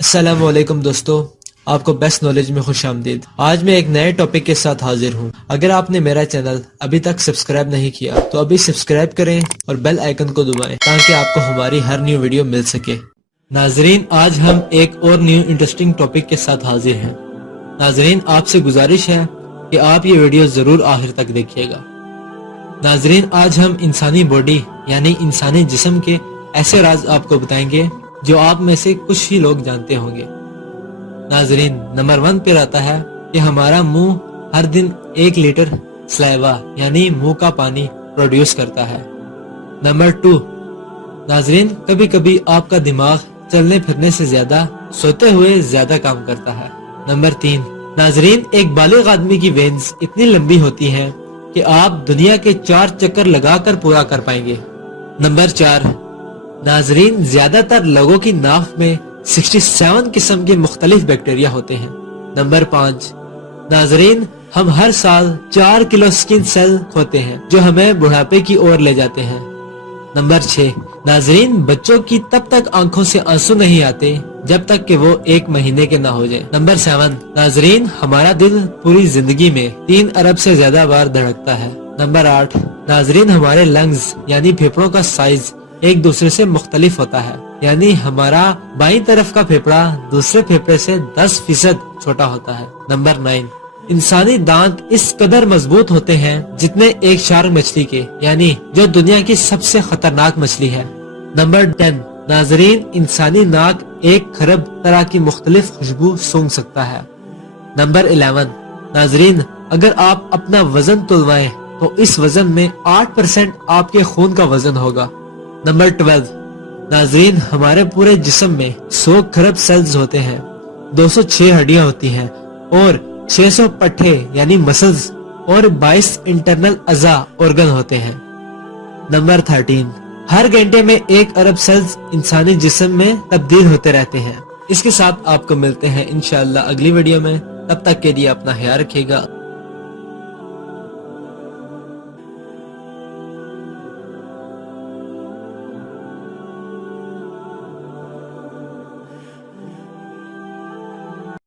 السلام علیکم دوستو، آپ کو بیسٹ نالج میں خوش آمدید۔ آج میں ایک نئے ٹاپک کے ساتھ حاضر ہوں۔ اگر آپ نے میرا چینل ابھی تک سبسکرائب نہیں کیا تو ابھی سبسکرائب کریں اور بیل آئیکن کو دبائیں تاکہ آپ کو ہماری ہر نیو ویڈیو مل سکے۔ ناظرین، آج ہم ایک اور نیو انٹرسٹنگ ٹاپک کے ساتھ حاضر ہیں۔ ناظرین، آپ سے گزارش ہے کہ آپ یہ ویڈیو ضرور آخر تک دیکھیے گا۔ ناظرین، آج ہم انسانی باڈی یعنی انسانی جسم کے ایسے راز آپ کو بتائیں گے جو آپ میں سے کچھ ہی لوگ جانتے ہوں گے۔ ناظرین، نمبر 1 پر آتا ہے کہ ہمارا منہ ہر دن 1 لیٹر سلائیوا یعنی منہ کا پانی پروڈیوس کرتا ہے۔ نمبر 2، ناظرین، کبھی کبھی آپ کا دماغ چلنے پھرنے سے زیادہ سوتے ہوئے زیادہ کام کرتا ہے۔ نمبر 3، ناظرین، ایک بالغ آدمی کی وینز اتنی لمبی ہوتی ہیں کہ آپ دنیا کے 4 چکر لگا کر پورا کر پائیں گے۔ نمبر 4، ناظرین، زیادہ تر لوگوں کی ناف میں 67 قسم کے مختلف بیکٹیریا ہوتے ہیں۔ نمبر 5، ناظرین، ہم ہر سال 4 کلو سکن سیل کھوتے ہیں جو ہمیں بڑھاپے کی اور لے جاتے ہیں۔ نمبر 6، ناظرین، بچوں کی تب تک آنکھوں سے آنسو نہیں آتے جب تک کہ وہ 1 مہینے کے نہ ہو جائے۔ نمبر 7، ناظرین، ہمارا دل پوری زندگی میں 3 ارب سے زیادہ بار دھڑکتا ہے۔ نمبر 8، ناظرین، ہمارے لنگز یعنی پھیپھڑوں کا سائز ایک دوسرے سے مختلف ہوتا ہے، یعنی ہمارا بائیں طرف کا پھیپھڑا دوسرے پھیپھڑے سے 10% چھوٹا ہوتا ہے۔ نمبر 9، انسانی دانت اس قدر مضبوط ہوتے ہیں جتنے ایک شارک مچھلی کے، یعنی جو دنیا کی سب سے خطرناک مچھلی ہے۔ نمبر 10، ناظرین، انسانی ناک 1 خرب طرح کی مختلف خوشبو سونگھ سکتا ہے۔ نمبر 11، ناظرین، اگر آپ اپنا وزن تلوائیں تو اس وزن میں 8% آپ کے خون کا وزن ہوگا۔ نمبر 12، ناظرین، ہمارے پورے جسم میں 100 خرب سیلز ہوتے ہیں، 206 ہڈیاں ہوتی ہیں اور 600 پٹھے یعنی مسلز اور 22 انٹرنل اعضاء آرگن ہوتے ہیں۔ نمبر 13، ہر گھنٹے میں 1 ارب سیلز انسانی جسم میں تبدیل ہوتے رہتے ہیں۔ اس کے ساتھ آپ کو ملتے ہیں انشاءاللہ اگلی ویڈیو میں، تب تک کے لیے اپنا خیال رکھیے گا۔